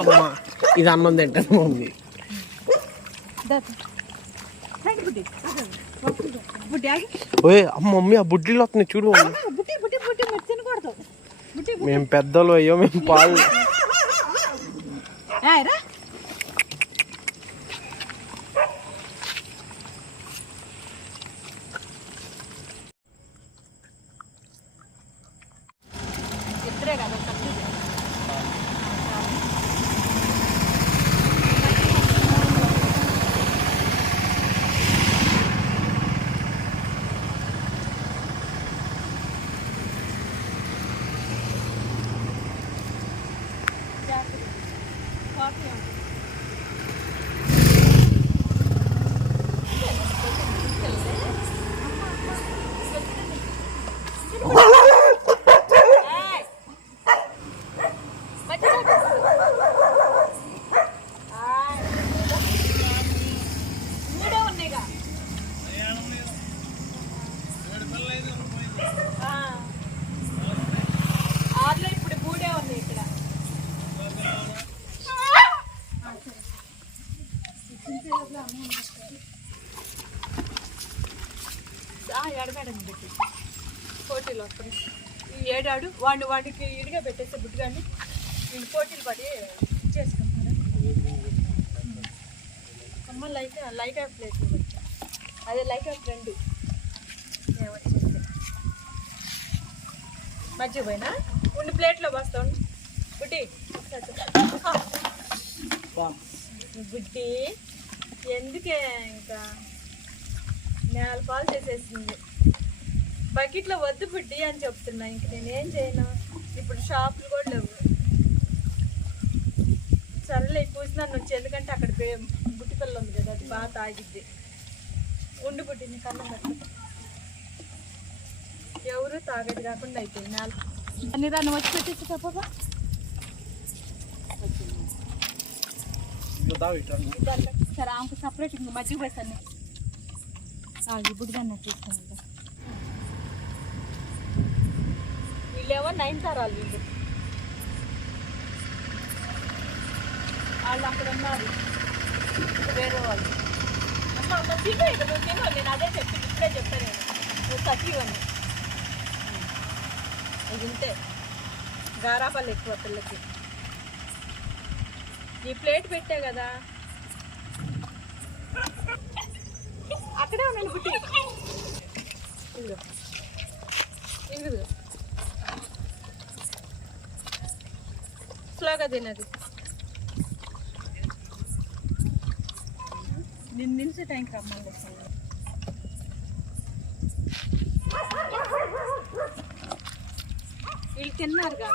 అమ్మా ఇది అన్నం తింటాను మమ్మీ. ఆగి ఓయ్ మమ్మీ ఆ బుడ్డిలో వస్తున్నాయి చూడు. మేము పెద్దలు అయ్యో మేము పాలు రా ఇద్దరే కదా తక్కువ మూడే ఉన్నాయిగా ఆ. ఆరులో ఇప్పుడు మూడే ఉన్నాయి ఇక్కడ ఎడబెడండి పెట్టి పోటీలు వస్తుంది ఈ ఏడాడు వాడిని వాడికి ఇడిగా పెట్టేస్తే బుడ్డుగాని వీళ్ళు పోటీలు పడి చేసుకుంటారు అమ్మ లైక్ లైక్ ఆఫ్ ప్లేట్ వచ్చా. అదే లైక్ ఆఫ్ రెండు. వచ్చేస్తే మధ్య పోయినా? ఉండి ప్లేట్లో వస్తాను బుడ్డి బుడ్డి ఎందుకే ఇంకా? నేల పాలు చేసేసింది. బకెట్లో వద్దు బుడ్డి అని చెప్తున్నా. ఇంక నేనేం చేయను? ఇప్పుడు షాపులు కూడా లేవు. సరేలే పూసి నన్ను వచ్చి ఎందుకంటే అక్కడ పే- బుట్టి పిల్ల ఉంది కదా అది బాగా తాగిద్ది. ఉండు బుడ్డి నీకు అన్నం పెట్టు ఎవరు తాగేది కాకుండా అయిపోయింది. నేల అన్ని దాన్ని వచ్చి పెట్టేసి తప్పగా సరే ఆమెకు సపరేట్ ఇంక మజ్జిగ పెట్టాను ఇప్పుడు దాన్ని వీళ్ళేమో నైన్ తరాలు వీళ్ళు. వాళ్ళు అక్కడ ఉన్నారు. వేరే వాళ్ళు. అమ్మ అమ్మ తిను ఇక్కడ నువ్వు నేను అదే చెప్పి ఇప్పుడే చెప్పాను నేను. నువ్వు అని ఇది ఉంటే గారాపల్లి ఎక్కువ పిల్లకి. ఈ ప్లేట్ పెట్టా కదా. అక్కడే ఉన్నాను బుట్టి. ఇందులో ఇందులో స్లోగా తినది. నిన్ను నిలిచే టైంకి రమ్మని వీళ్ళు తిన్నారుగా.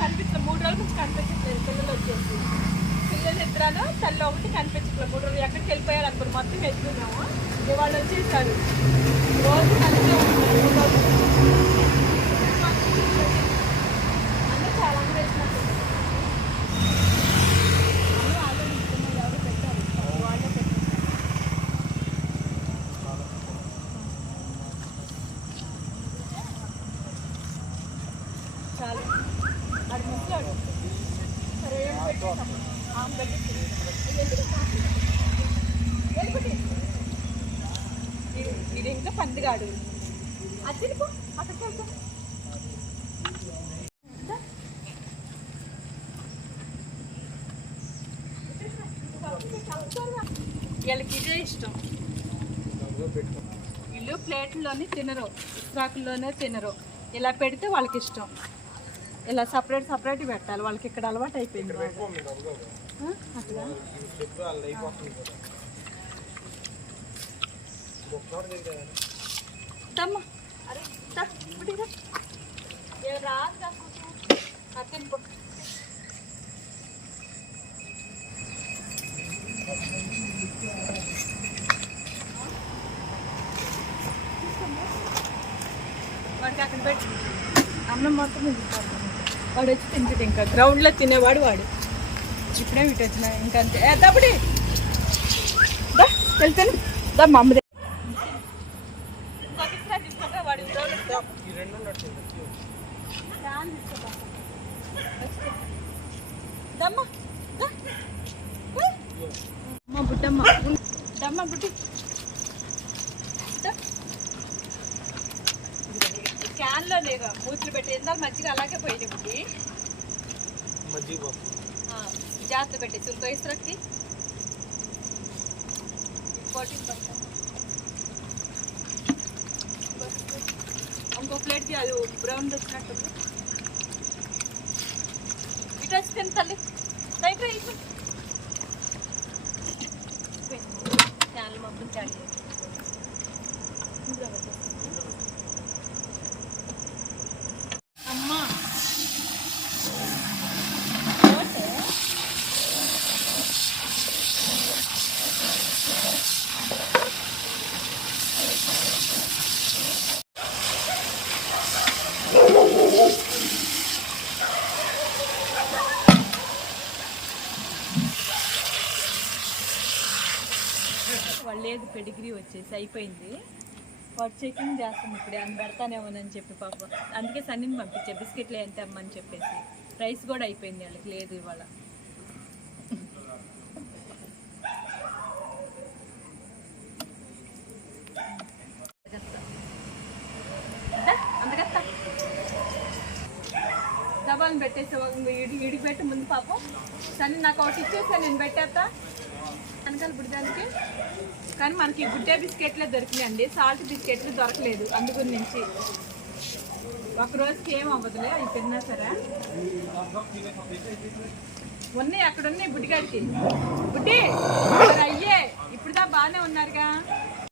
కనిపించలేదు మూడు రోజుల నుంచి కనిపించట్లేదు. పిల్లలు వచ్చేసి. పిల్లలు ఇద్దరాను తల్లి ఒకటి కనిపించట్లేదు. మూడు రోజులు ఎక్కడికి వెళ్ళిపోయారు అనుకుని మొత్తం ఎత్తుకున్నాము? ఇక వాళ్ళు వచ్చేసారు. రోజు కలిసే ఉంటున్నారు మూడు రోజులు అందరూ చాలా మంది వచ్చినట్టు ఎవరు పెట్టారు వాళ్ళే పెట్టారు చాలు అది ముసలాడు ఇది పందిగాడు అది అక్కడికి వెళ్తా వీళ్ళకి ఇదే ఇష్టం వీళ్ళు ప్లేట్లోనే తినరు ఇస్రాకుల్లోనే తినరు. ఇలా పెడితే వాళ్ళకి ఇష్టం. ఇలా సపరేట్ సపరేట్ పెట్టాలి వాళ్ళకి ఇక్కడ అలవాటు అయిపోయింది బాగా. ఆ? అక్కడ దమ్మా అరే దా, ఇప్పుడు ఇదా. ఏ రాదు రా కూర్చో. ఆ, తినుకో. వాడికి అక్కడ పెట్టి అన్నం మొత్తం మిగిలిపోతుంది వాడు వచ్చి తింటాడు. ఇంకా గ్రౌండ్లో తినేవాడు వాడు. ఇప్పుడే వీటి వచ్చిన ఇంకా అంతే. ఏ తప్పటి దా వెళ్తాను. దా మా అమ్మదే దమ్మ అమ్మ దమ్మ బుడ్డి దా. క్యాన్లో లేవు మూతులు పెట్టి ఎంత మంచిగా అలాగే పోయినాయి బుడ్డి. మజ్జిగ జాగ్రత్త ఇసురక్కి ఫోర్టీన్ పర్సెంట్. ఇంకో ప్లేట్కి అది బ్రౌన్ వచ్చినట్టుంది ఇటు వచ్చి తిని తల్లి. రైట్ ఛానల్ మొత్తం చాలి అమ్మా ఓటే వాళ్ళు లేదు పెడిగ్రీ వచ్చేసి అయిపోయింది. వాడు చెకింగ్ చేస్తాం ఇప్పుడు అని పెడతానేమోనని చెప్పి పాపం. అందుకే సన్నీని పంపించే బిస్కెట్లు ఎంత అమ్మని చెప్పేసి. రైస్ కూడా అయిపోయింది వాళ్ళకి లేదు ఇవాళ. డబ్బాలను పెట్టేసి ఇడి ఇడికి పెట్టి ముందు పాపం. సరే నాకు ఒకటి ఇచ్చేసా నేను పెట్టేస్తా. వెనకాల పుట్టడానికి కానీ మనకి గుడ్డే బిస్కెట్లే దొరికినాయండి. సాల్ట్ బిస్కెట్లు దొరకలేదు అందు నుంచి. ఒక రోజుకి ఏం అవ్వదులే అవి తిన్నా సరే. ఉన్నాయి అక్కడ ఉన్నాయి బుడ్డిగాడికి. బుడ్డి అయ్యే ఇప్పుడు దా బాగానే ఉన్నారుగా?